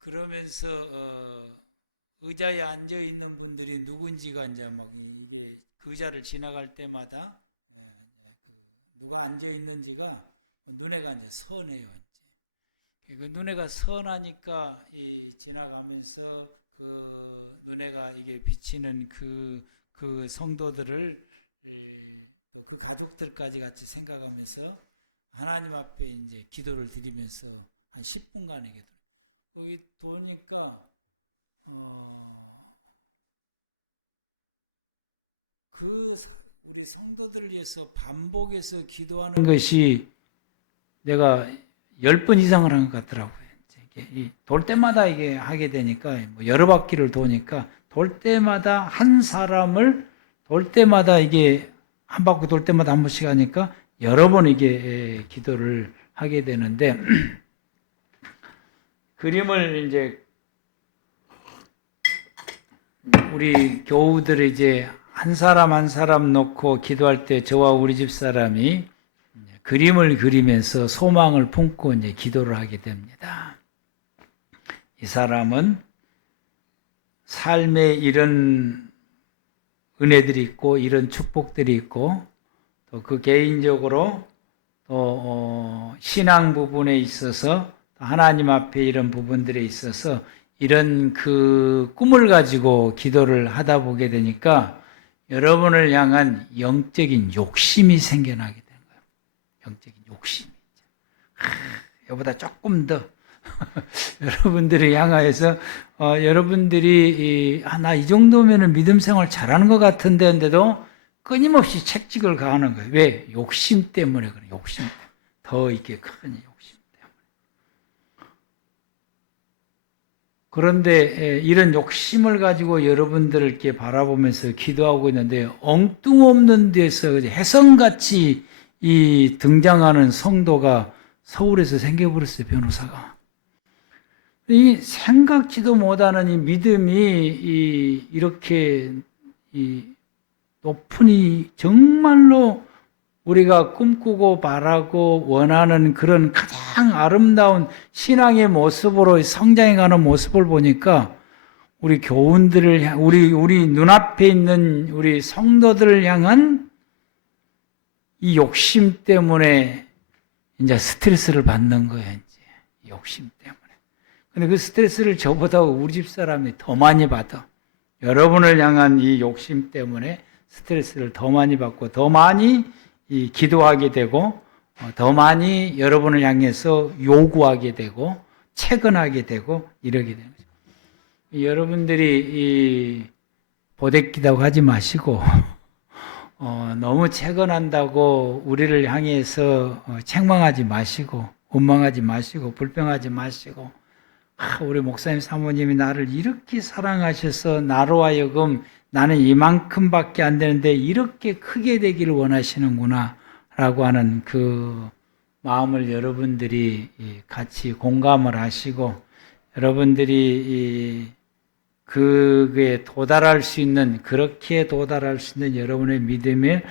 그러면서 의자에 앉아 있는 분들이 누군지가 이제 막 이게 그 의자를 지나갈 때마다 누가 앉아 있는지가 눈에가 이제 선해요. 이제 그 눈에가 선하니까 이 지나가면서 그 눈에가 이게 비치는 그 성도들을 그 가족들까지 같이 생각하면서 하나님 앞에 이제 기도를 드리면서 한 10분간 이게 거기 도니까 그 우리 성도들을 위해서 반복해서 기도하는 것이 내가 10번 이상을 한 것 같더라고요. 돌 때마다 이게 하게 되니까 뭐 여러 바퀴를 도니까 돌 때마다 한 사람을 돌 때마다 이게 한 바퀴 돌 때마다 한 번씩 하니까 여러 번 이게 기도를 하게 되는데 그림을 이제 우리 교우들이 이제 한 사람 한 사람 놓고 기도할 때 저와 우리 집 사람이 그림을 그리면서 소망을 품고 이제 기도를 하게 됩니다. 이 사람은 삶에 이런 은혜들이 있고 이런 축복들이 있고 또 그 개인적으로 또 신앙 부분에 있어서 하나님 앞에 이런 부분들에 있어서 이런 그 꿈을 가지고 기도를 하다 보게 되니까 여러분을 향한 영적인 욕심이 생겨나게 되는 거예요. 영적인 욕심이. 이보다 조금 더 여러분들을 향하여서 여러분들이 나 이 정도면은 믿음 생활 잘하는 것 같은데 한데도 끊임없이 채찍을 가하는 거예요. 왜? 욕심 때문에 그래. 욕심 때문에. 더 이렇게 큰 욕심 때문에. 그런데 이런 욕심을 가지고 여러분들을 이렇게 바라보면서 기도하고 있는데 엉뚱없는 데서 혜성같이 이 등장하는 성도가 서울에서 생겨버렸어요. 변호사가. 이 생각지도 못하는 이 믿음이 이렇게 높으니 정말로 우리가 꿈꾸고 바라고 원하는 그런 가장 아름다운 신앙의 모습으로 성장해가는 모습을 보니까 우리 교훈들을 우리 눈앞에 있는 우리 성도들을 향한 이 욕심 때문에 이제 스트레스를 받는 거예요. 이제 욕심 때문에. 근데 그 스트레스를 저보다 우리 집 사람이 더 많이 받아. 여러분을 향한 이 욕심 때문에 스트레스를 더 많이 받고 더 많이 기도하게 되고 더 많이 여러분을 향해서 요구하게 되고 채근하게 되고 이러게 되는 거죠. 여러분들이 보대끼다고 하지 마시고 너무 채근한다고 우리를 향해서 책망하지 마시고 원망하지 마시고 불평하지 마시고 우리 목사님 사모님이 나를 이렇게 사랑하셔서 나로 하여금 나는 이만큼밖에 안 되는데 이렇게 크게 되기를 원하시는구나 라고 하는 그 마음을 여러분들이 같이 공감을 하시고 여러분들이 그게 도달할 수 있는 그렇게 도달할 수 있는 여러분의 믿음을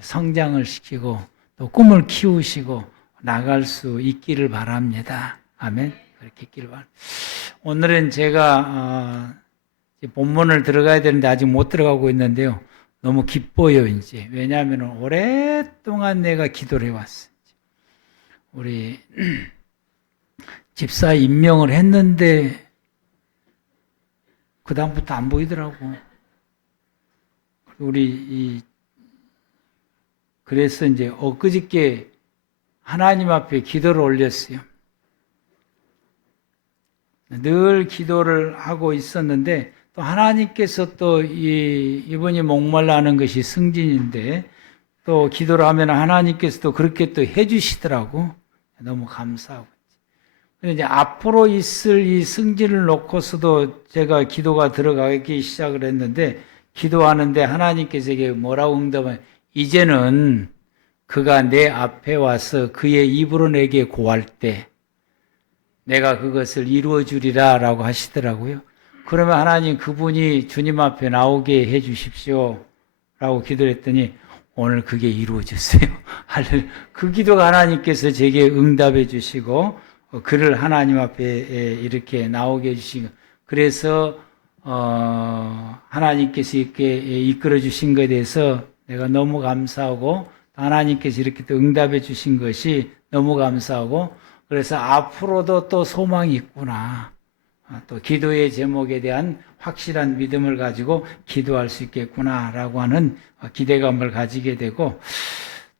성장을 시키고 또 꿈을 키우시고 나갈 수 있기를 바랍니다. 아멘. 그렇게 있기를 바랍니다. 오늘은 제가 본문을 들어가야 되는데 아직 못 들어가고 있는데요. 너무 기뻐요, 이제. 왜냐하면 오랫동안 내가 기도를 해왔어요. 우리 집사 임명을 했는데 그 다음부터 안 보이더라고. 그래서 이제 엊그저께 하나님 앞에 기도를 올렸어요. 늘 기도를 하고 있었는데 또 하나님께서 또 이분이 목말라 하는 것이 승진인데 또 기도를 하면 하나님께서 또 그렇게 또 해주시더라고. 너무 감사하고. 근데 이제 앞으로 있을 이 승진을 놓고서도 제가 기도가 들어가기 시작을 했는데 기도하는데 하나님께서 이게 뭐라고 응답하면 이제는 그가 내 앞에 와서 그의 입으로 내게 고할 때 내가 그것을 이루어 주리라 라고 하시더라고요. 그러면 하나님 그분이 주님 앞에 나오게 해 주십시오 라고 기도를 했더니 오늘 그게 이루어졌어요. 그 기도가 하나님께서 제게 응답해 주시고 글을 하나님 앞에 이렇게 나오게 해주신 것. 그래서 하나님께서 이렇게 이끌어 주신 것에 대해서 내가 너무 감사하고 하나님께서 이렇게 또 응답해 주신 것이 너무 감사하고 그래서 앞으로도 또 소망이 있구나. 또 기도의 제목에 대한 확실한 믿음을 가지고 기도할 수 있겠구나라고 하는 기대감을 가지게 되고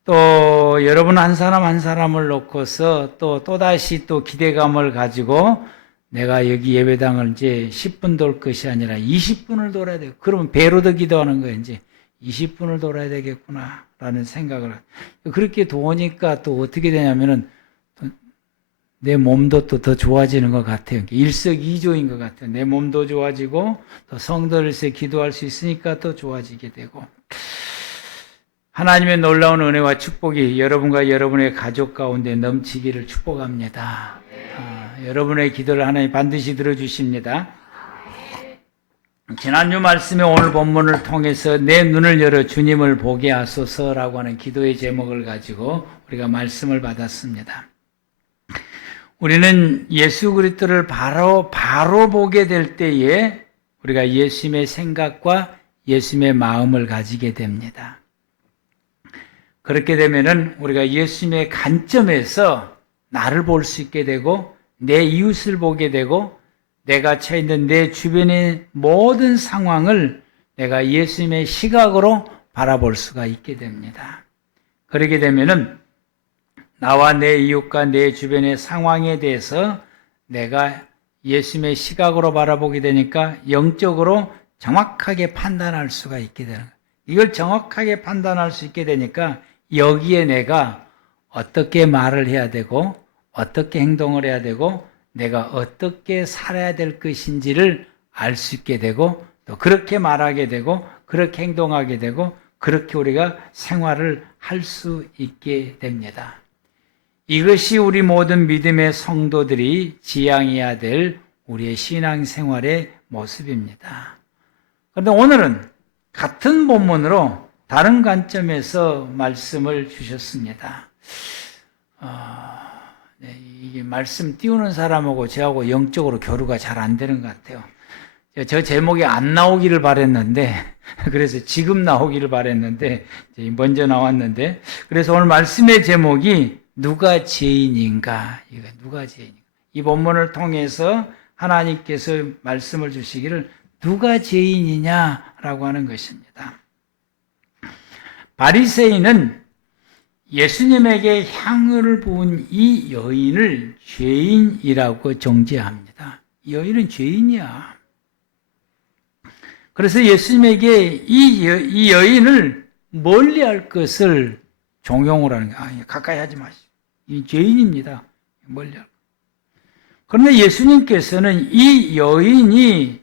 또 여러분 한 사람 한 사람을 놓고서 또다시 또 기대감을 가지고 내가 여기 예배당을 이제 10분 돌 것이 아니라 20분을 돌아야 돼요. 그러면 배로 더 기도하는 거예요. 이제 20분을 돌아야 되겠구나라는 생각을. 그렇게 도니까 또 어떻게 되냐면은 내 몸도 또 더 좋아지는 것 같아요. 일석이조인 것 같아요. 내 몸도 좋아지고 또 성도들에서 기도할 수 있으니까 또 좋아지게 되고 하나님의 놀라운 은혜와 축복이 여러분과 여러분의 가족 가운데 넘치기를 축복합니다. 여러분의 기도를 하나님 반드시 들어주십니다. 지난주 말씀에 오늘 본문을 통해서 내 눈을 열어 주님을 보게 하소서라고 하는 기도의 제목을 가지고 우리가 말씀을 받았습니다. 우리는 예수 그리스도를 바로 보게 될 때에 우리가 예수님의 생각과 예수님의 마음을 가지게 됩니다. 그렇게 되면은 우리가 예수님의 관점에서 나를 볼 수 있게 되고 내 이웃을 보게 되고 내가 처해 있는 내 주변의 모든 상황을 내가 예수님의 시각으로 바라볼 수가 있게 됩니다. 그렇게 되면은 나와 내 이웃과 내 주변의 상황에 대해서 내가 예수님의 시각으로 바라보게 되니까 영적으로 정확하게 판단할 수가 있게 되는 거예요. 이걸 정확하게 판단할 수 있게 되니까 여기에 내가 어떻게 말을 해야 되고 어떻게 행동을 해야 되고 내가 어떻게 살아야 될 것인지를 알 수 있게 되고 또 그렇게 말하게 되고 그렇게 행동하게 되고 그렇게 우리가 생활을 할 수 있게 됩니다. 이것이 우리 모든 믿음의 성도들이 지향해야 될 우리의 신앙생활의 모습입니다. 그런데 오늘은 같은 본문으로 다른 관점에서 말씀을 주셨습니다. 이게 말씀 띄우는 사람하고 저하고 영적으로 교류가 잘 안 되는 것 같아요. 저 제목이 안 나오기를 바랬는데, 그래서 지금 나오기를 바랬는데, 먼저 나왔는데, 그래서 오늘 말씀의 제목이 누가 죄인인가? 누가 죄인인가? 이 본문을 통해서 하나님께서 말씀을 주시기를 누가 죄인이냐라고 하는 것입니다. 바리새인은 예수님에게 향유를 부은 이 여인을 죄인이라고 정죄합니다. 이 여인은 죄인이야. 그래서 예수님에게 이 여인을 멀리할 것을 종용을 하는 거예요. 가까이 하지 마시오. 이 죄인입니다. 멀리할 것. 그런데 예수님께서는 이 여인이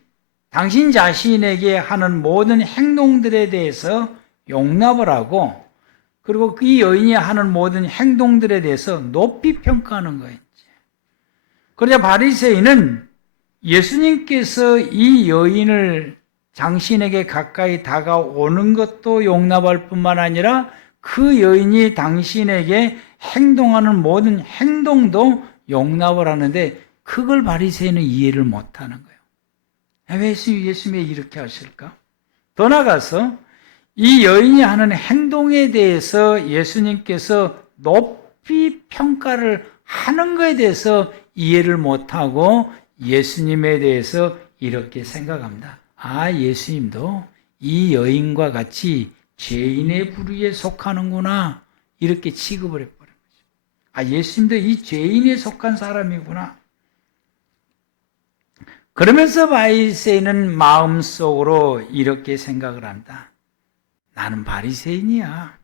당신 자신에게 하는 모든 행동들에 대해서 용납을 하고 그리고 이 여인이 하는 모든 행동들에 대해서 높이 평가하는 거예요. 그러자 바리새인은 예수님께서 이 여인을 당신에게 가까이 다가오는 것도 용납할 뿐만 아니라 그 여인이 당신에게 행동하는 모든 행동도 용납을 하는데 그걸 바리새인은 이해를 못하는 거예요. 왜 예수님이 이렇게 하실까? 더 나아가서 이 여인이 하는 행동에 대해서 예수님께서 높이 평가를 하는 것에 대해서 이해를 못하고 예수님에 대해서 이렇게 생각합니다. 예수님도 이 여인과 같이 죄인의 부류에 속하는구나 이렇게 취급을 해버린 거죠. 예수님도 이 죄인에 속한 사람이구나. 그러면서 바리새인은 마음속으로 이렇게 생각을 한다. 나는 바리새인이야.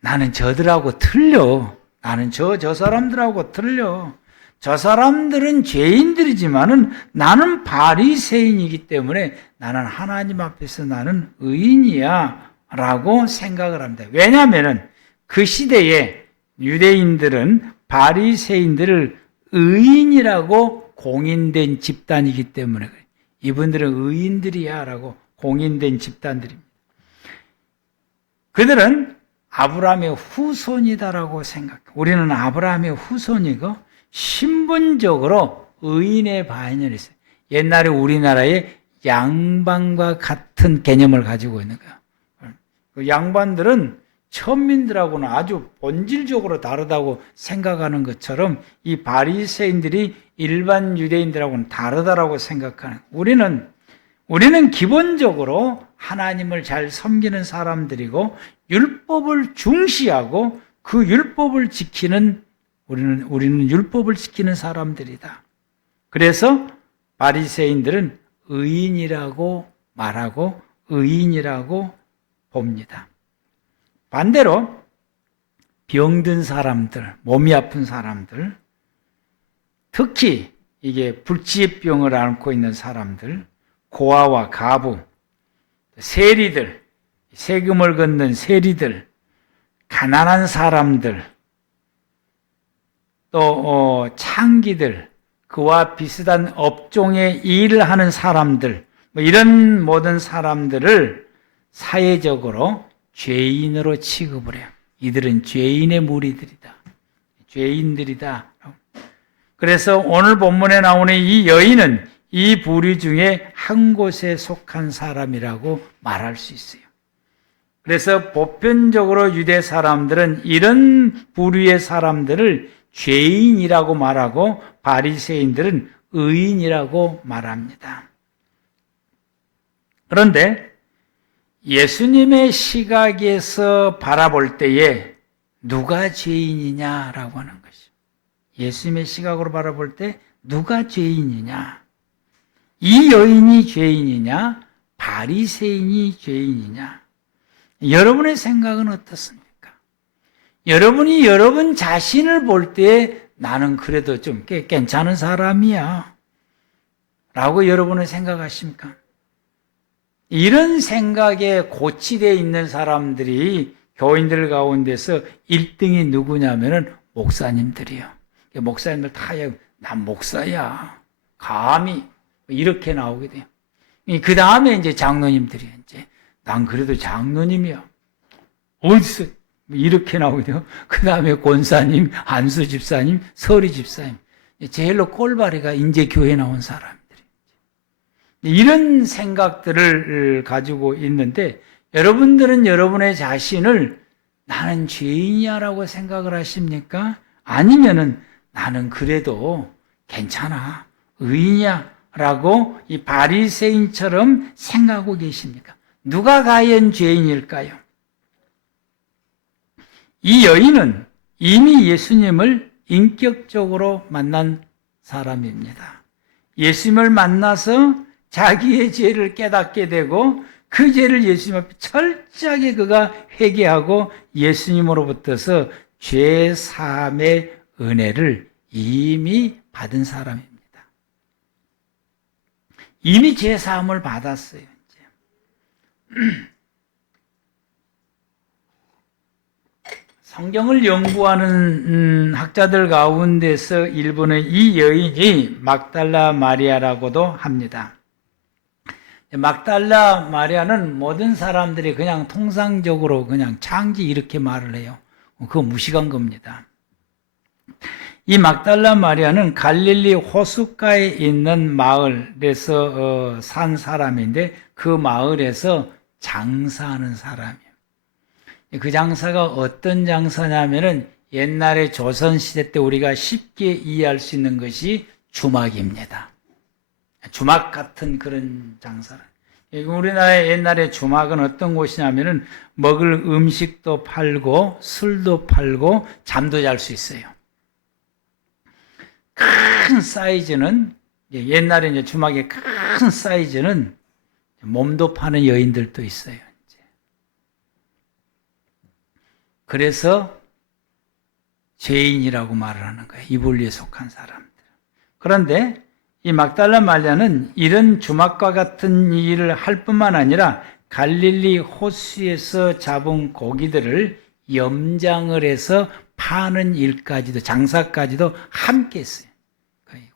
나는 저들하고 틀려. 나는 저 사람들하고 틀려. 저 사람들은 죄인들이지만은 나는 바리새인이기 때문에 나는 하나님 앞에서 나는 의인이야 라고 생각을 합니다. 왜냐하면은 그 시대에 유대인들은 바리새인들을 의인이라고 공인된 집단이기 때문에 그래요. 이분들은 의인들이야 라고 공인된 집단들입니다. 그들은 아브라함의 후손이다라고 생각해. 우리는 아브라함의 후손이고 신분적으로 의인의 반열이 있어요. 옛날에 우리나라의 양반과 같은 개념을 가지고 있는 거예요. 그 양반들은 천민들하고는 아주 본질적으로 다르다고 생각하는 것처럼 이 바리새인들이 일반 유대인들하고는 다르다라고 생각하는 거예요. 우리는 기본적으로 하나님을 잘 섬기는 사람들이고 율법을 중시하고 그 율법을 지키는 우리는 율법을 지키는 사람들이다. 그래서 바리새인들은 의인이라고 말하고 의인이라고 봅니다. 반대로 병든 사람들, 몸이 아픈 사람들, 특히 이게 불치병을 앓고 있는 사람들, 고아와 가부, 세리들, 세금을 걷는 세리들, 가난한 사람들, 또 창기들, 그와 비슷한 업종의 일을 하는 사람들, 이런 모든 사람들을 사회적으로 죄인으로 취급을 해요. 이들은 죄인의 무리들이다. 죄인들이다. 그래서 오늘 본문에 나오는 이 여인은 이 부류 중에 한 곳에 속한 사람이라고 말할 수 있어요. 그래서 보편적으로 유대 사람들은 이런 부류의 사람들을 죄인이라고 말하고 바리새인들은 의인이라고 말합니다. 그런데 예수님의 시각에서 바라볼 때에 누가 죄인이냐라고 하는 것이죠. 예수님의 시각으로 바라볼 때 누가 죄인이냐? 이 여인이 죄인이냐? 바리새인이 죄인이냐? 여러분의 생각은 어떻습니까? 여러분이 여러분 자신을 볼 때 나는 그래도 좀 괜찮은 사람이야 라고 여러분은 생각하십니까? 이런 생각에 고치되어 있는 사람들이 교인들 가운데서 1등이 누구냐면은 목사님들이요. 목사님들 다 난 목사야. 감히 이렇게 나오게 돼요. 그 다음에 이제 장로님들이 이제 난 그래도 장로님이야. 어디서 이렇게 나오게 돼요. 그 다음에 권사님, 안수 집사님, 서리 집사님. 제일로 꼴바리가 이제 교회 나온 사람들이. 이런 생각들을 가지고 있는데 여러분들은 여러분의 자신을 나는 죄인이야라고 생각을 하십니까? 아니면은 나는 그래도 괜찮아. 의인이야라고 이 바리새인처럼 생각하고 계십니까? 누가 과연 죄인일까요? 이 여인은 이미 예수님을 인격적으로 만난 사람입니다. 예수님을 만나서 자기의 죄를 깨닫게 되고 그 죄를 예수님 앞에 철저하게 그가 회개하고 예수님으로부터서 죄 사함의 은혜를 이미 받은 사람입니다. 이미 죄 사함을 받았어요. 이제. 성경을 연구하는 학자들 가운데서 일부는 이 여인이 막달라 마리아라고도 합니다. 막달라 마리아는 모든 사람들이 그냥 통상적으로 그냥 창지 이렇게 말을 해요. 그거 무식한 겁니다. 이 막달라 마리아는 갈릴리 호숫가에 있는 마을에서 산 사람인데 그 마을에서 장사하는 사람이에요. 그 장사가 어떤 장사냐면은 옛날에 조선시대 때 우리가 쉽게 이해할 수 있는 것이 주막입니다. 주막 같은 그런 장사를. 우리나라의 옛날에 주막은 어떤 곳이냐면은 먹을 음식도 팔고 술도 팔고 잠도 잘 수 있어요. 큰 사이즈는 옛날에 이제 주막의 큰 사이즈는 몸도 파는 여인들도 있어요. 그래서 죄인이라고 말을 하는 거예요. 이 분류에 속한 사람들. 그런데 이 막달라 마리아는 이런 주막과 같은 일을 할 뿐만 아니라 갈릴리 호수에서 잡은 고기들을 염장을 해서 파는 일까지도 장사까지도 함께 했어요.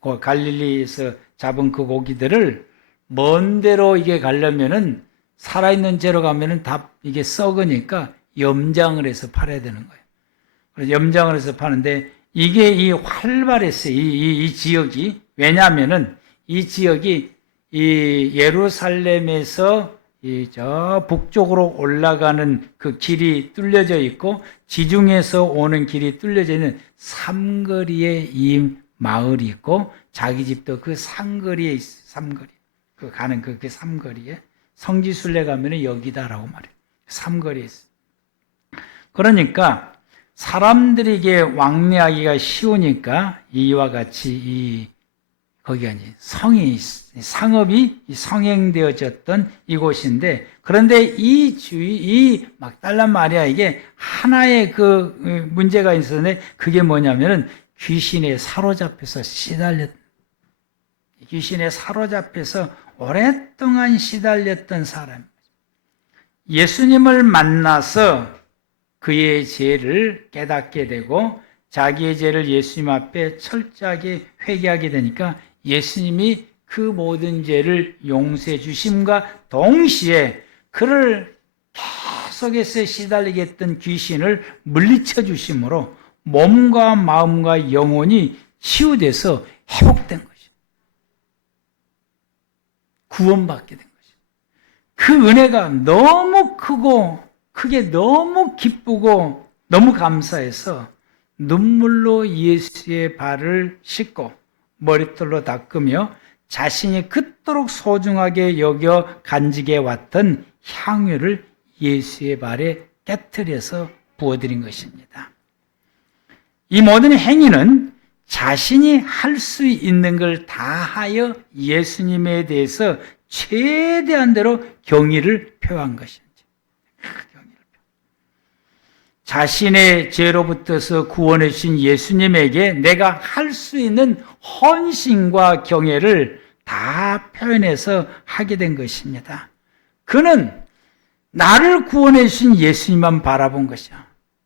그 갈릴리에서 잡은 그 고기들을 먼 데로 이게 가려면은 살아있는 채로 가면은 다 이게 썩으니까 염장을 해서 팔아야 되는 거예요. 그래서 염장을 해서 파는데 이게 이 활발했어요. 이 지역이. 왜냐하면은 이 지역이 이 예루살렘에서 이 저 북쪽으로 올라가는 그 길이 뚫려져 있고 지중에서 오는 길이 뚫려져 있는 삼거리에 이 마을이 있고 자기 집도 그 삼거리에 있어요. 삼거리. 그 가는 그 삼거리에 성지순례 가면은 여기다라고 말해요. 삼거리에 있어요. 그러니까 사람들에게 왕래하기가 쉬우니까 이와 같이 거기가 이제 상업이 성행되어졌던 이곳인데, 그런데 이 주위, 이 막달라 마리아에게 하나의 그 문제가 있었는데, 그게 뭐냐면은 귀신에 사로잡혀서 귀신에 사로잡혀서 오랫동안 시달렸던 사람. 예수님을 만나서 그의 죄를 깨닫게 되고 자기의 죄를 예수님 앞에 철저하게 회개하게 되니까 예수님이 그 모든 죄를 용서해 주심과 동시에 그를 계속해서 시달리게 했던 귀신을 물리쳐 주심으로 몸과 마음과 영혼이 치유돼서 회복된 것이죠. 구원받게 된 것이죠. 그 은혜가 너무 크고 그게 너무 기쁘고 너무 감사해서 눈물로 예수의 발을 씻고 머릿돌로 닦으며 자신이 그토록 소중하게 여겨 간직해 왔던 향유를 예수의 발에 깨트려서 부어드린 것입니다. 이 모든 행위는 자신이 할 수 있는 걸 다하여 예수님에 대해서 최대한대로 경의를 표한 것입니다. 자신의 죄로부터서 구원해 주신 예수님에게 내가 할 수 있는 헌신과 경애를 다 표현해서 하게 된 것입니다. 그는 나를 구원해 주신 예수님만 바라본 것이죠.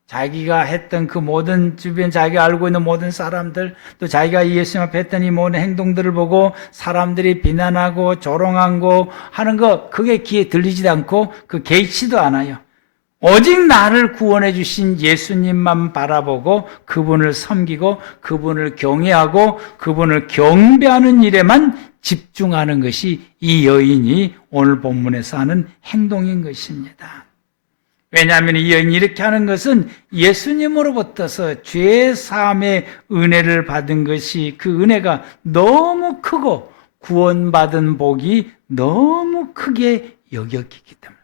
자기가 했던 그 모든 주변 자기가 알고 있는 모든 사람들, 또 자기가 예수님 앞에 했던 이 모든 행동들을 보고 사람들이 비난하고 조롱하고 하는 거 그게 귀에 들리지도 않고 그 개의치도 않아요. 오직 나를 구원해 주신 예수님만 바라보고 그분을 섬기고 그분을 경외하고 그분을 경배하는 일에만 집중하는 것이 이 여인이 오늘 본문에서 하는 행동인 것입니다. 왜냐하면 이 여인이 이렇게 하는 것은 예수님으로부터서 죄 사함의 은혜를 받은 것이 그 은혜가 너무 크고 구원받은 복이 너무 크게 여겼기 때문에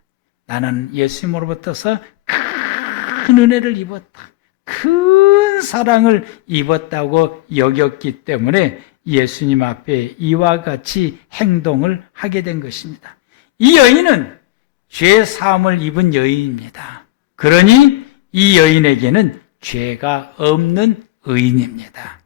나는 예수님으로부터서 큰 은혜를 입었다. 큰 사랑을 입었다고 여겼기 때문에 예수님 앞에 이와 같이 행동을 하게 된 것입니다. 이 여인은 죄 사함을 입은 여인입니다. 그러니 이 여인에게는 죄가 없는 의인입니다.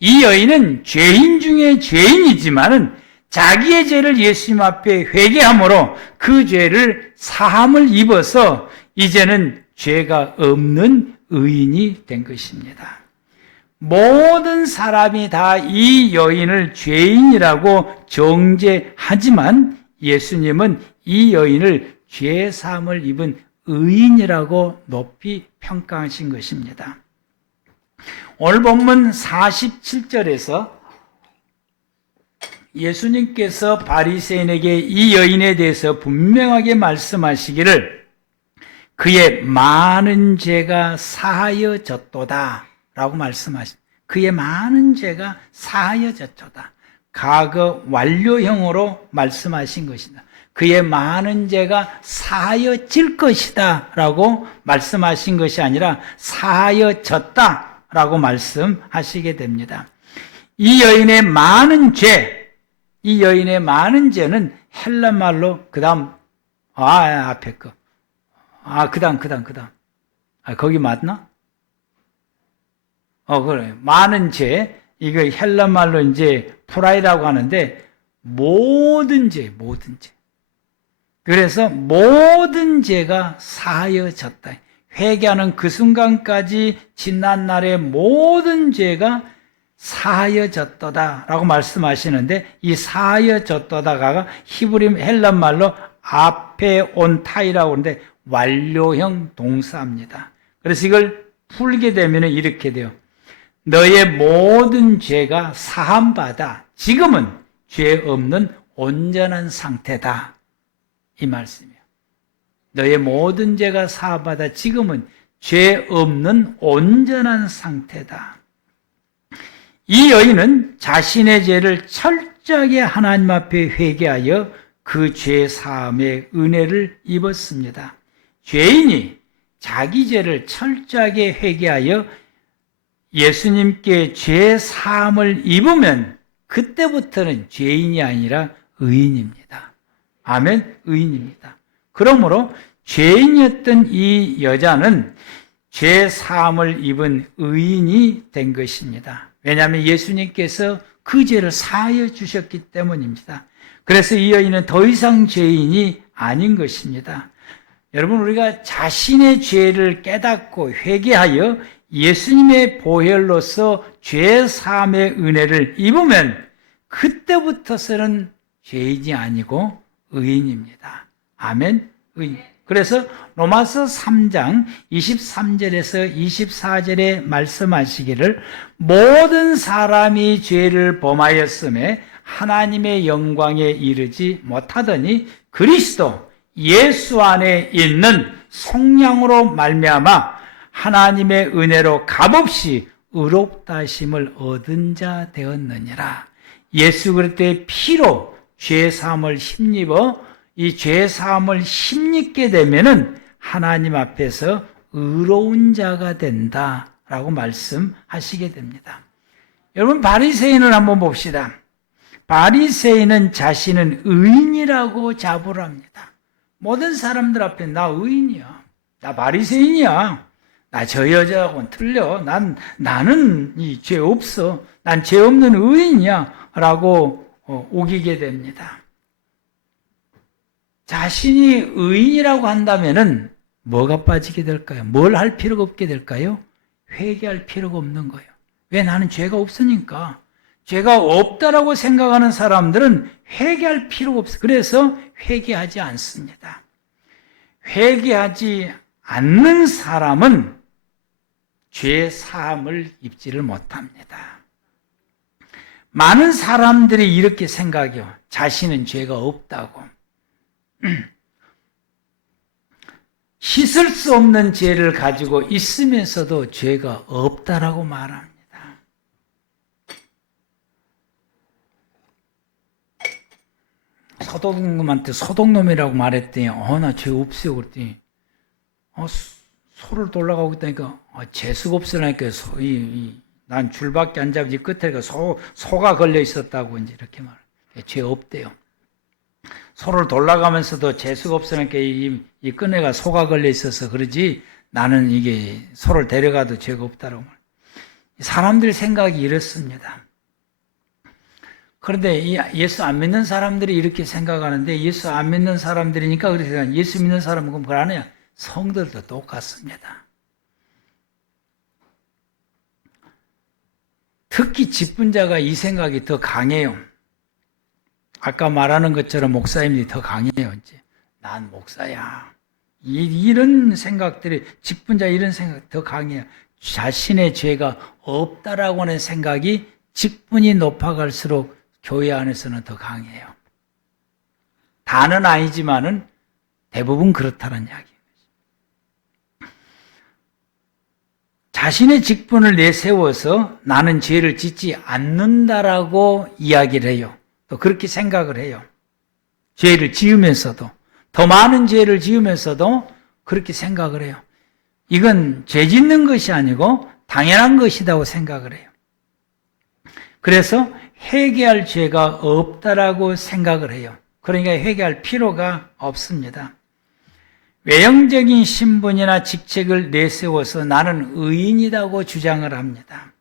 이 여인은 죄인 중에 죄인이지만은 자기의 죄를 예수님 앞에 회개함으로 그 죄를 사함을 입어서 이제는 죄가 없는 의인이 된 것입니다. 모든 사람이 다 이 여인을 죄인이라고 정죄하지만 예수님은 이 여인을 죄 사함을 입은 의인이라고 높이 평가하신 것입니다. 오늘 본문 47절에서 예수님께서 바리새인에게 이 여인에 대해서 분명하게 말씀하시기를 그의 많은 죄가 사하여졌도다 라고 말씀하십니다. 그의 많은 죄가 사하여졌도다. 과거 완료형으로 말씀하신 것이다. 그의 많은 죄가 사하여질 것이다 라고 말씀하신 것이 아니라 사하여졌다 라고 말씀하시게 됩니다. 이 여인의 많은 죄, 이 여인의 많은 죄는 헬라말로 그 다음 앞에 거 그 다음 거기 맞나? 그래. 많은 죄 이거 헬라말로 이제 프라이라고 하는데 모든 죄 그래서 모든 죄가 사하여졌다. 회개하는 그 순간까지 지난 날의 모든 죄가 사하여졌도다라고 말씀하시는데 이 사하여졌도다가 히브리 헬란 말로 앞에 온 타이라고 하는데 완료형 동사입니다. 그래서 이걸 풀게 되면 이렇게 돼요. 너의 모든 죄가 사함받아 지금은 죄 없는 온전한 상태다. 이 말씀이에요. 너의 모든 죄가 사함받아 지금은 죄 없는 온전한 상태다. 이 여인은 자신의 죄를 철저하게 하나님 앞에 회개하여 그 죄 사함의 은혜를 입었습니다. 죄인이 자기 죄를 철저하게 회개하여 예수님께 죄 사함을 입으면 그때부터는 죄인이 아니라 의인입니다. 아멘. 의인입니다. 그러므로 죄인이었던 이 여자는 죄 사함을 입은 의인이 된 것입니다. 왜냐하면 예수님께서 그 죄를 사하여 주셨기 때문입니다. 그래서 이 여인은 더 이상 죄인이 아닌 것입니다. 여러분, 우리가 자신의 죄를 깨닫고 회개하여 예수님의 보혈로서 죄 사함의 은혜를 입으면 그때부터서는 죄인이 아니고 의인입니다. 아멘. 의인. 그래서 로마서 3장 23절에서 24절에 말씀하시기를 모든 사람이 죄를 범하였음에 하나님의 영광에 이르지 못하더니 그리스도 예수 안에 있는 성령으로 말미암아 하나님의 은혜로 값없이 의롭다 하심을 얻은 자 되었느니라. 예수 그리스도의 피로 죄 사함을 힘입어 이 죄 사함을 힘입게 되면은 하나님 앞에서 의로운 자가 된다라고 말씀하시게 됩니다. 여러분, 바리새인을 한번 봅시다. 바리새인은 자신은 의인이라고 자부를 합니다. 모든 사람들 앞에 나 의인이야. 나 바리새인이야. 나 저 여자하고는 틀려. 나는 이 죄 없어. 난 죄 없는 의인이야. 라고 우기게 됩니다. 자신이 의인이라고 한다면은 뭐가 빠지게 될까요? 뭘 할 필요가 없게 될까요? 회개할 필요가 없는 거예요. 왜? 나는 죄가 없으니까. 죄가 없다라고 생각하는 사람들은 회개할 필요가 없어요. 그래서 회개하지 않습니다. 회개하지 않는 사람은 죄 사함을 입지를 못합니다. 많은 사람들이 이렇게 생각해요. 자신은 죄가 없다고. 씻을 수 없는 죄를 가지고 있으면서도 죄가 없다라고 말합니다. 소독놈한테 소독놈이라고 말했더니 나 죄 없어요. 그랬더니 소를 돌아가고 있다니까 재수가 없으니까 난 줄밖에 안 잡지 끝에 소가 걸려 있었다고 이제 이렇게 말해요. 죄 없대요. 소를 돌아가면서도 재수가 없으니까 이 끈에가 소가 걸려 있어서 그러지 나는 이게 소를 데려가도 죄가 없다라고 말해요. 사람들 생각이 이렇습니다. 그런데 예수 안 믿는 사람들이 이렇게 생각하는데 예수 안 믿는 사람들이니까 그래서 예수 믿는 사람은 그럼 뭘 하느냐? 성들도 똑같습니다. 특히 직분자가 이 생각이 더 강해요. 아까 말하는 것처럼 목사님들이 더 강해요. 이제 난 목사야. 이런 생각들이 직분자 이런 생각 더 강해요. 자신의 죄가 없다라고 하는 생각이 직분이 높아갈수록 교회 안에서는 더 강해요. 다는 아니지만은 대부분 그렇다는 이야기예요. 자신의 직분을 내세워서 나는 죄를 짓지 않는다라고 이야기를 해요. 또 그렇게 생각을 해요. 죄를 지으면서도 더 많은 죄를 지으면서도 그렇게 생각을 해요. 이건 죄 짓는 것이 아니고 당연한 것이라고 생각을 해요. 그래서 회개할 죄가 없다라고 생각을 해요. 그러니까 회개할 필요가 없습니다. 외형적인 신분이나 직책을 내세워서 나는 의인이라고 주장을 합니다.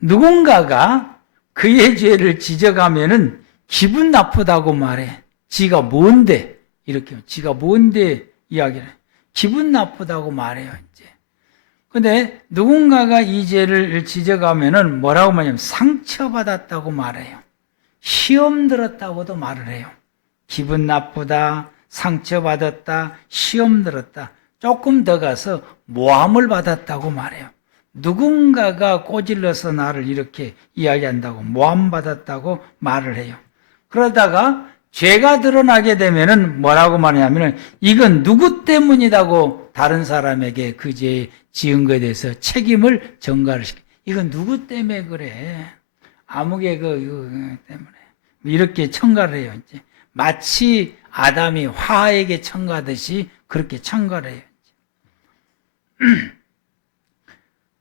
누군가가 그의 죄를 지적하면은 기분 나쁘다고 말해. 지가 뭔데? 이렇게 지가 뭔데 이야기를 해. 기분 나쁘다고 말해요, 이제. 근데 누군가가 이 죄를 지적하면은 뭐라고 말하냐면 상처받았다고 말해요. 시험 들었다고도 말을 해요. 기분 나쁘다, 상처받았다, 시험 들었다. 조금 더 가서 모함을 받았다고 말해요. 누군가가 꼬질러서 나를 이렇게 이야기한다고 모함받았다고 말을 해요. 그러다가 죄가 드러나게 되면은 뭐라고 말하냐면은 이건 누구 때문이라고 다른 사람에게 그 죄 지은 것에 대해서 책임을 전가를 시켜. 이건 누구 때문에 그래? 아무개 이거 때문에. 이렇게 청가를 해요. 이제 마치 아담이 화에게 청가하듯이 그렇게 청가를 해요.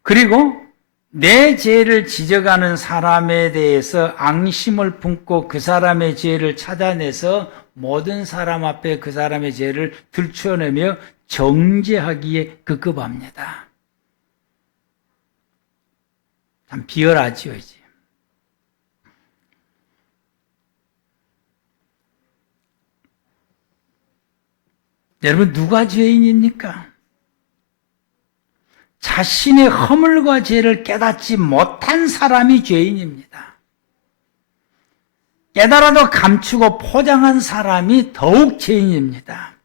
그리고 내 죄를 지적하는 사람에 대해서 앙심을 품고 그 사람의 죄를 찾아내서 모든 사람 앞에 그 사람의 죄를 들춰내며 정죄하기에 급급합니다. 참 비열하지요, 이제. 여러분, 누가 죄인입니까? 자신의 허물과 죄를 깨닫지 못한 사람이 죄인입니다. 깨달아도 감추고 포장한 사람이 더욱 죄인입니다.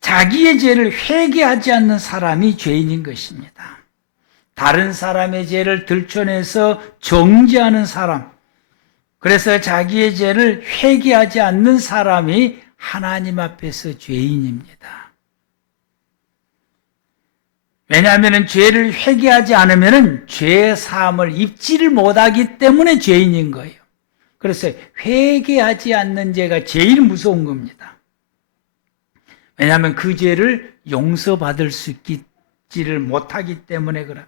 자기의 죄를 회개하지 않는 사람이 죄인인 것입니다. 다른 사람의 죄를 들춰내서 정죄하는 사람, 그래서 자기의 죄를 회개하지 않는 사람이 하나님 앞에서 죄인입니다. 왜냐하면 죄를 회개하지 않으면 죄 사함을 입지를 못하기 때문에 죄인인 거예요. 그래서 회개하지 않는 죄가 제일 무서운 겁니다. 왜냐하면 그 죄를 용서받을 수 있지를 못하기 때문에 그래.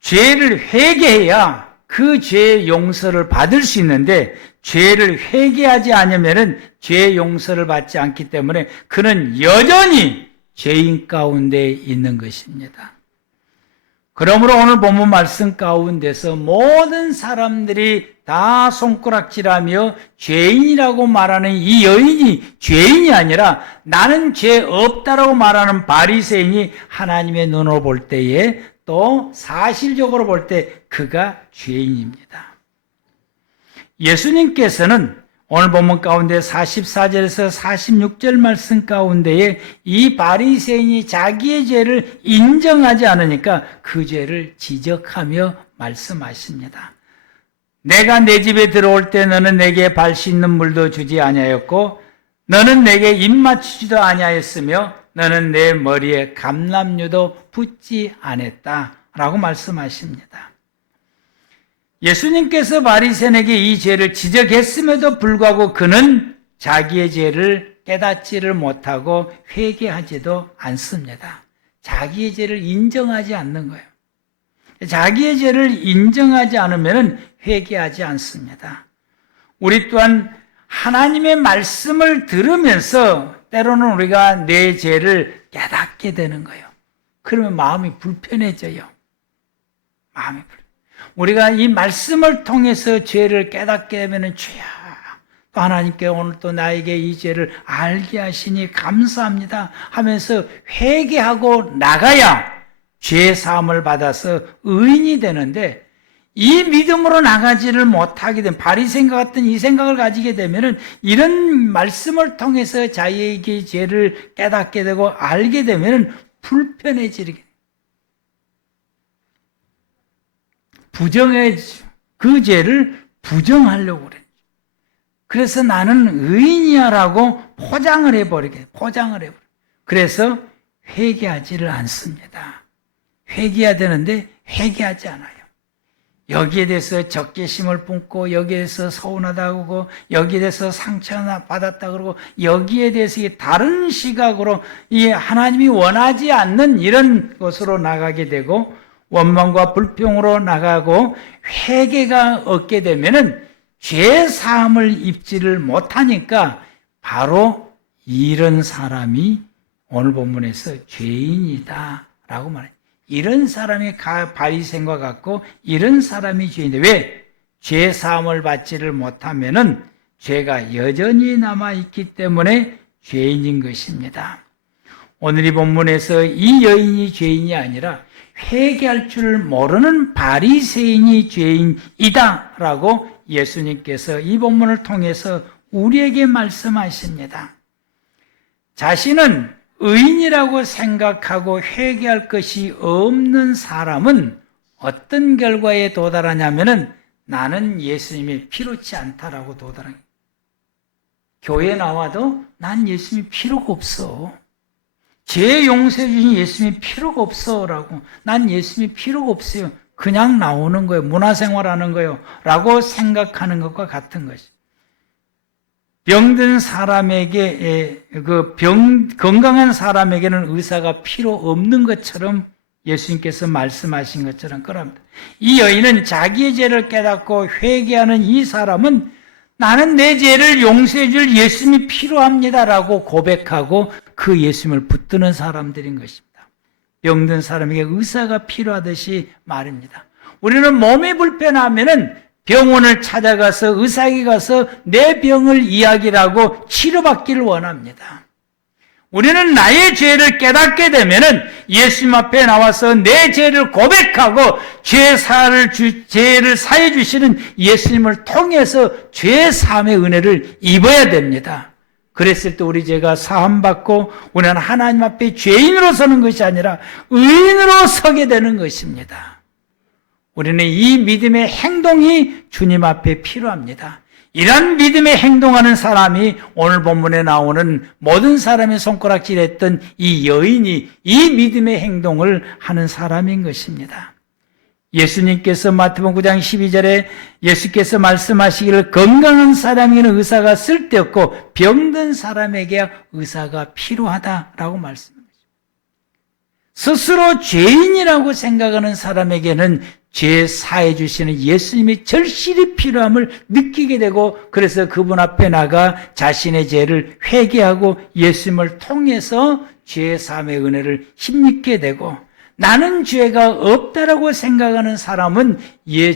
죄를 회개해야 그 죄의 용서를 받을 수 있는데 죄를 회개하지 않으면 죄 용서를 받지 않기 때문에 그는 여전히 죄인 가운데 있는 것입니다. 그러므로 오늘 본문 말씀 가운데서 모든 사람들이 다 손가락질하며 죄인이라고 말하는 이 여인이 죄인이 아니라 나는 죄 없다라고 말하는 바리새인이 하나님의 눈으로 볼 때에 또 사실적으로 볼 때 그가 죄인입니다. 예수님께서는 오늘 본문 가운데 44절에서 46절 말씀 가운데에 이 바리새인이 자기의 죄를 인정하지 않으니까 그 죄를 지적하며 말씀하십니다. 내가 내 집에 들어올 때 너는 내게 발 씻는 물도 주지 아니하였고 너는 내게 입 맞추지도 아니하였으며 너는 내 머리에 감람류도 붓지 않았다라고 말씀하십니다. 예수님께서 바리새인에게 이 죄를 지적했음에도 불구하고 그는 자기의 죄를 깨닫지를 못하고 회개하지도 않습니다. 자기의 죄를 인정하지 않는 거예요. 자기의 죄를 인정하지 않으면 회개하지 않습니다. 우리 또한 하나님의 말씀을 들으면서 때로는 우리가 내 죄를 깨닫게 되는 거예요. 그러면 마음이 불편해져요. 마음이 불편해져요. 우리가 이 말씀을 통해서 죄를 깨닫게 되면 주야, 또 하나님께 오늘 또 나에게 이 죄를 알게 하시니 감사합니다 하면서 회개하고 나가야 죄 사함을 받아서 의인이 되는데 이 믿음으로 나가지를 못하게 되면 바리새인과 같은 이 생각을 가지게 되면 이런 말씀을 통해서 자기에게 죄를 깨닫게 되고 알게 되면 불편해지게 돼요. 그 죄를 부정하려고 그래요. 그래서 나는 의인이야라고 포장을 해버리게. 그래서 회개하지를 않습니다. 회개해야 되는데 회개하지 않아요. 여기에 대해서 적개심을 품고 여기에 대해서 서운하다고 하고 여기에 대해서 상처나 받았다 그러고 여기에 대해서 다른 시각으로 이 하나님이 원하지 않는 이런 것으로 나가게 되고 원망과 불평으로 나가고 회개가 없게 되면은 죄 사함을 입지를 못하니까 바로 이런 사람이 오늘 본문에서 죄인이다라고 말해요. 이런 사람이 바리새인과 같고 이런 사람이 죄인인데 왜? 죄 사함을 받지를 못하면은 죄가 여전히 남아 있기 때문에 죄인인 것입니다. 오늘 이 본문에서 이 여인이 죄인이 아니라 회개할 줄 모르는 바리새인이 죄인이다라고 예수님께서 이 본문을 통해서 우리에게 말씀하십니다. 자신은 의인이라고 생각하고 회개할 것이 없는 사람은 어떤 결과에 도달하냐면은 나는 예수님이 필요치 않다라고 도달합니다. 교회 나와도 난 예수님이 필요가 없어. 죄 용서해 주신 예수님이 필요가 없어라고. 난 예수님이 필요가 없어요. 그냥 나오는 거예요. 문화생활하는 거예요. 라고 생각하는 것과 같은 것이. 병든 사람에게, 건강한 사람에게는 의사가 필요 없는 것처럼 예수님께서 말씀하신 것처럼 그럽니다. 이 여인은 자기의 죄를 깨닫고 회개하는 이 사람은 나는 내 죄를 용서해 줄 예수님이 필요합니다라고 고백하고 그 예수님을 붙드는 사람들인 것입니다. 병든 사람에게 의사가 필요하듯이 말입니다. 우리는 몸이 불편하면은 병원을 찾아가서 의사에게 가서 내 병을 이야기를 하고 치료받기를 원합니다. 우리는 나의 죄를 깨닫게 되면은 예수님 앞에 나와서 내 죄를 고백하고 죄를 사해 주시는 예수님을 통해서 죄 사함의 은혜를 입어야 됩니다. 그랬을 때 우리 죄가 사함받고 우리는 하나님 앞에 죄인으로 서는 것이 아니라 의인으로 서게 되는 것입니다. 우리는 이 믿음의 행동이 주님 앞에 필요합니다. 이런 믿음의 행동하는 사람이 오늘 본문에 나오는 모든 사람의 손가락질했던 이 여인이 이 믿음의 행동을 하는 사람인 것입니다. 예수님께서 마태복음 9장 12절에 예수께서 말씀하시기를 건강한 사람에게는 의사가 쓸데없고 병든 사람에게 의사가 필요하다라고 말씀합니다. 스스로 죄인이라고 생각하는 사람에게는 죄 사해 주시는 예수님의 절실히 필요함을 느끼게 되고 그래서 그분 앞에 나가 자신의 죄를 회개하고 예수님을 통해서 죄 사함의 은혜를 힘입게 되고 나는 죄가 없다라고 생각하는 사람은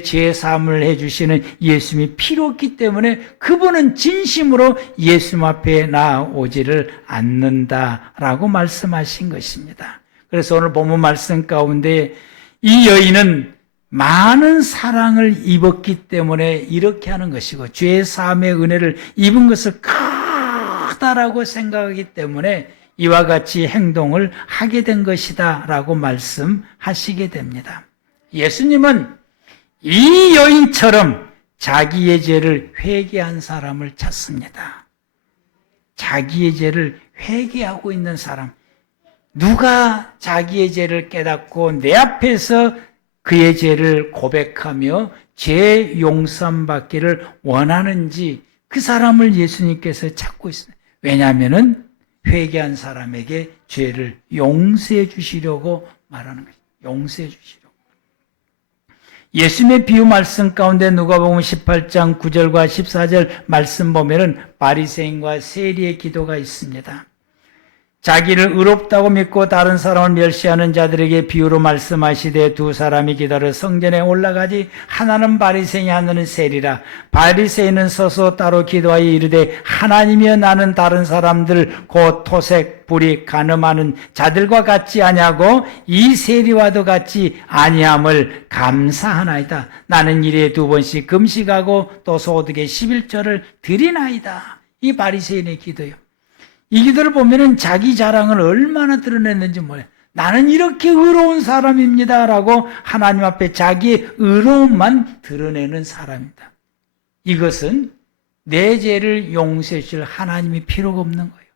죄 사함을 해주시는 예수님이 필요 없기 때문에 그분은 진심으로 예수님 앞에 나오지를 않는다라고 말씀하신 것입니다. 그래서 오늘 본문 말씀 가운데 이 여인은 많은 사랑을 입었기 때문에 이렇게 하는 것이고 죄 사함의 은혜를 입은 것을 크다라고 생각하기 때문에 이와 같이 행동을 하게 된 것이다 라고 말씀하시게 됩니다. 예수님은 이 여인처럼 자기의 죄를 회개한 사람을 찾습니다. 자기의 죄를 회개하고 있는 사람. 누가 자기의 죄를 깨닫고 내 앞에서 그의 죄를 고백하며 죄 용서함 받기를 원하는지 그 사람을 예수님께서 찾고 있어요. 왜냐하면 회개한 사람에게 죄를 용서해 주시려고 말하는 것입니다. 용서해 주시려고. 예수님의 비유 말씀 가운데 누가복음 18장 9절과 14절 말씀 보면은 바리새인과 세리의 기도가 있습니다. 자기를 의롭다고 믿고 다른 사람을 멸시하는 자들에게 비유로 말씀하시되 두 사람이 기다려 성전에 올라가지 하나는 바리새인이 하나는 세리라. 바리새인은 서서 따로 기도하여 이르되 하나님이여 나는 다른 사람들 곧 토색 불이 간음하는 자들과 같지 아니하고 이 세리와도 같지 아니함을 감사하나이다. 나는 일에 2번씩 금식하고 또 소득의 11조를 드리나이다. 이 바리새인의 기도요. 이 기도를 보면은 자기 자랑을 얼마나 드러냈는지 몰라요. 나는 이렇게 의로운 사람입니다. 라고 하나님 앞에 자기의 의로움만 드러내는 사람입니다. 이것은 내 죄를 용서해 주실 하나님이 필요가 없는 거예요.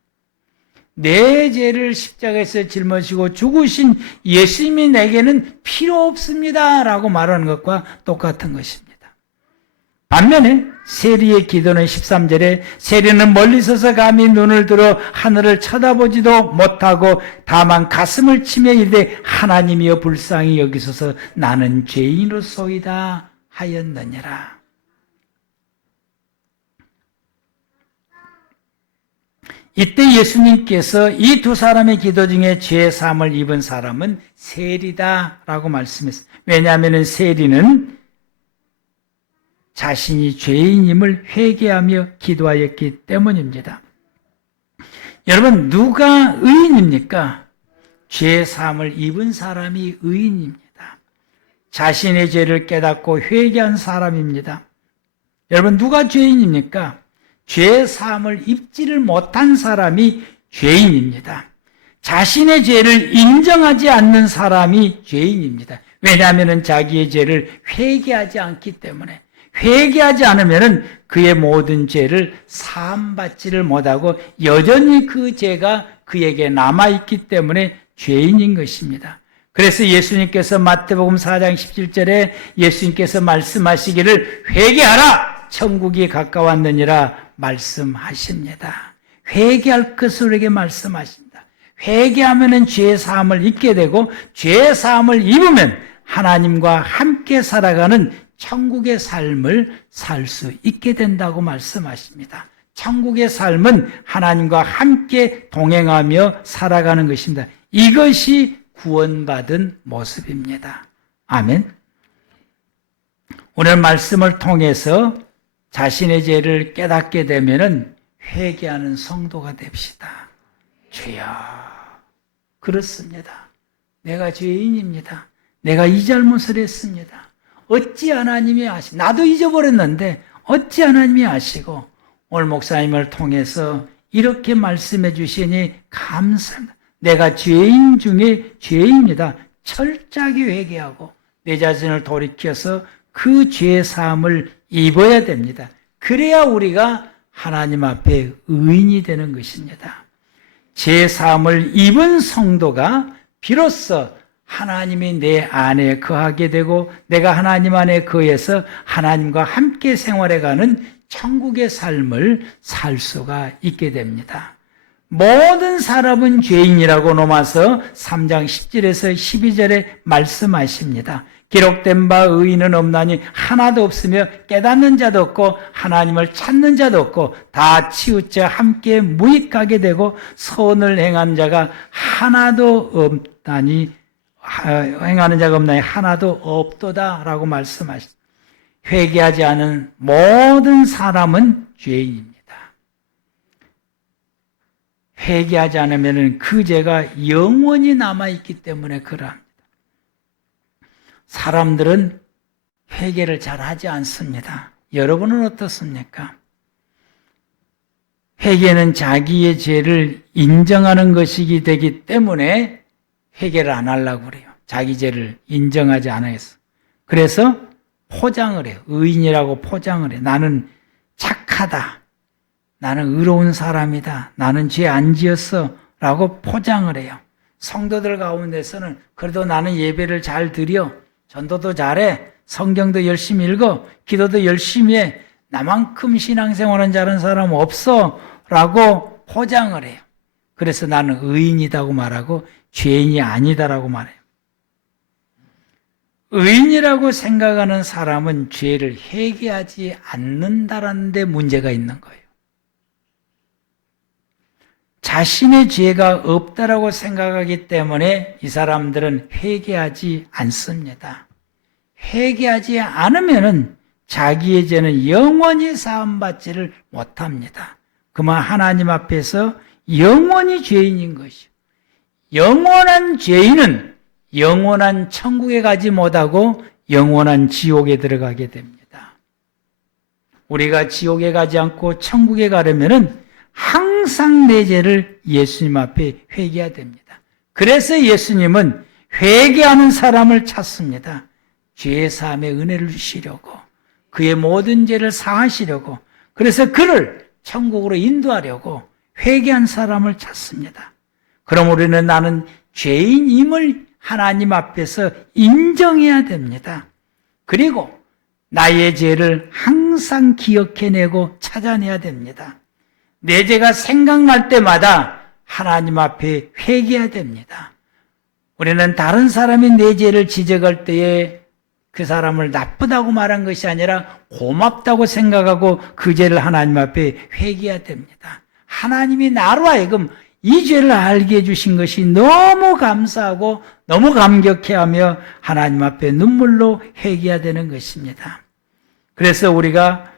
내 죄를 십자가에서 짊어지고 죽으신 예수님이 내게는 필요 없습니다. 라고 말하는 것과 똑같은 것입니다. 반면에 세리의 기도는 13절에 세리는 멀리 서서 감히 눈을 들어 하늘을 쳐다보지도 못하고 다만 가슴을 치며 이르되 하나님이여 불쌍히 여기소서 나는 죄인으로소이다 하였느니라. 이때 예수님께서 이 두 사람의 기도 중에 죄 사함을 입은 사람은 세리다라고 말씀했어요. 왜냐하면 세리는 자신이 죄인임을 회개하며 기도하였기 때문입니다. 여러분, 누가 의인입니까? 죄 사함을 입은 사람이 의인입니다. 자신의 죄를 깨닫고 회개한 사람입니다. 여러분, 누가 죄인입니까? 죄 사함을 입지를 못한 사람이 죄인입니다. 자신의 죄를 인정하지 않는 사람이 죄인입니다. 왜냐하면 자기의 죄를 회개하지 않기 때문에, 회개하지 않으면 그의 모든 죄를 사함받지를 못하고 여전히 그 죄가 그에게 남아있기 때문에 죄인인 것입니다. 그래서 예수님께서 마태복음 4장 17절에 예수님께서 말씀하시기를 회개하라! 천국이 가까웠느니라 말씀하십니다. 회개할 것을 우리에게 말씀하신다. 회개하면 죄 사함을 입게 되고 죄 사함을 입으면 하나님과 함께 살아가는 천국의 삶을 살 수 있게 된다고 말씀하십니다. 천국의 삶은 하나님과 함께 동행하며 살아가는 것입니다. 이것이 구원받은 모습입니다. 아멘. 오늘 말씀을 통해서 자신의 죄를 깨닫게 되면은 회개하는 성도가 됩시다. 주여, 그렇습니다. 내가 죄인입니다. 내가 이 잘못을 했습니다. 어찌 하나님이 아시고, 나도 잊어버렸는데 어찌 하나님이 아시고 오늘 목사님을 통해서 이렇게 말씀해 주시니 감사합니다. 내가 죄인 중에 죄인이다. 철저하게 회개하고 내 자신을 돌이켜서 그 죄 사함을 입어야 됩니다. 그래야 우리가 하나님 앞에 의인이 되는 것입니다. 죄 사함을 입은 성도가 비로소 하나님이 내 안에 거하게 되고 내가 하나님 안에 거해서 하나님과 함께 생활해가는 천국의 삶을 살 수가 있게 됩니다. 모든 사람은 죄인이라고 로마서 3장 10절에서 12절에 말씀하십니다. 기록된 바 의인은 없나니 하나도 없으며 깨닫는 자도 없고 하나님을 찾는 자도 없고 다 치우쳐 함께 무익하게 되고 선을 행하는 자가 하나도 없나니 행하는 자가 없나니 하나도 없도다라고 말씀하십니다. 회개하지 않은 모든 사람은 죄인입니다. 회개하지 않으면 그 죄가 영원히 남아있기 때문에 그러합니다. 사람들은 회개를 잘 하지 않습니다. 여러분은 어떻습니까? 회개는 자기의 죄를 인정하는 것이기 되기 때문에 회개를 안 하려고 그래요. 자기 죄를 인정하지 않아서. 그래서 포장을 해요. 의인이라고 포장을 해요. 나는 착하다. 나는 의로운 사람이다. 나는 죄 안 지었어. 라고 포장을 해요. 성도들 가운데서는 그래도 나는 예배를 잘 드려. 전도도 잘해. 성경도 열심히 읽어. 기도도 열심히 해. 나만큼 신앙생활은 잘하는 사람 없어. 라고 포장을 해요. 그래서 나는 의인이라고 말하고 죄인이 아니다라고 말해요. 의인이라고 생각하는 사람은 죄를 회개하지 않는다라는 데 문제가 있는 거예요. 자신의 죄가 없다라고 생각하기 때문에 이 사람들은 회개하지 않습니다. 회개하지 않으면은 자기의 죄는 영원히 사함받지를 못합니다. 그만 하나님 앞에서 영원히 죄인인 것이요. 영원한 죄인은 영원한 천국에 가지 못하고 영원한 지옥에 들어가게 됩니다. 우리가 지옥에 가지 않고 천국에 가려면은 항상 내 죄를 예수님 앞에 회개해야 됩니다. 그래서 예수님은 회개하는 사람을 찾습니다. 죄 사함의 은혜를 주시려고, 그의 모든 죄를 사하시려고, 그래서 그를 천국으로 인도하려고 회개한 사람을 찾습니다. 그럼 우리는 나는 죄인임을 하나님 앞에서 인정해야 됩니다. 그리고 나의 죄를 항상 기억해내고 찾아내야 됩니다. 내 죄가 생각날 때마다 하나님 앞에 회개해야 됩니다. 우리는 다른 사람이 내 죄를 지적할 때에 그 사람을 나쁘다고 말한 것이 아니라 고맙다고 생각하고 그 죄를 하나님 앞에 회개해야 됩니다. 하나님이 나로 하여금 이 죄를 알게 해주신 것이 너무 감사하고 너무 감격해하며 하나님 앞에 눈물로 회개해야 되는 것입니다. 그래서 우리가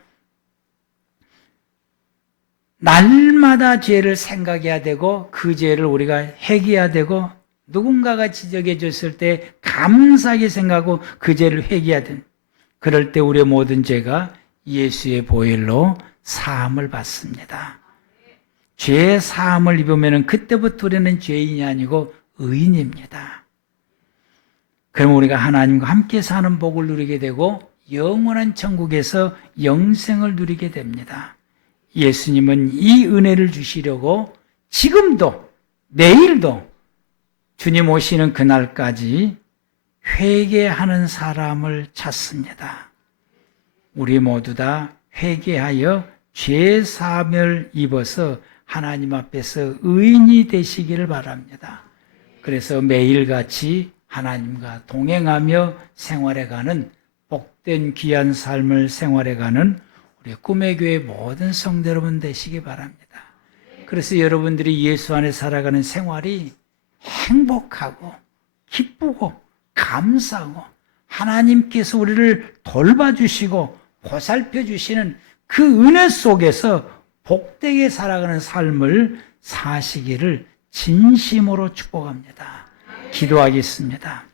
날마다 죄를 생각해야 되고 그 죄를 우리가 회개해야 되고 누군가가 지적해 줬을 때 감사하게 생각하고 그 죄를 회개해야 됩니다. 그럴 때 우리의 모든 죄가 예수의 보혈로 사함을 받습니다. 죄 사함을 입으면 그때부터 우리는 죄인이 아니고 의인입니다. 그럼 우리가 하나님과 함께 사는 복을 누리게 되고 영원한 천국에서 영생을 누리게 됩니다. 예수님은 이 은혜를 주시려고 지금도 내일도 주님 오시는 그날까지 회개하는 사람을 찾습니다. 우리 모두 다 회개하여 죄 사함을 입어서 하나님 앞에서 의인이 되시기를 바랍니다. 그래서 매일같이 하나님과 동행하며 생활해가는 복된 귀한 삶을 생활해가는 우리 꿈의 교회 모든 성도 여러분 되시기 바랍니다. 그래서 여러분들이 예수 안에 살아가는 생활이 행복하고 기쁘고 감사하고 하나님께서 우리를 돌봐주시고 보살펴주시는 그 은혜 속에서 복되게 살아가는 삶을 사시기를 진심으로 축복합니다. 기도하겠습니다.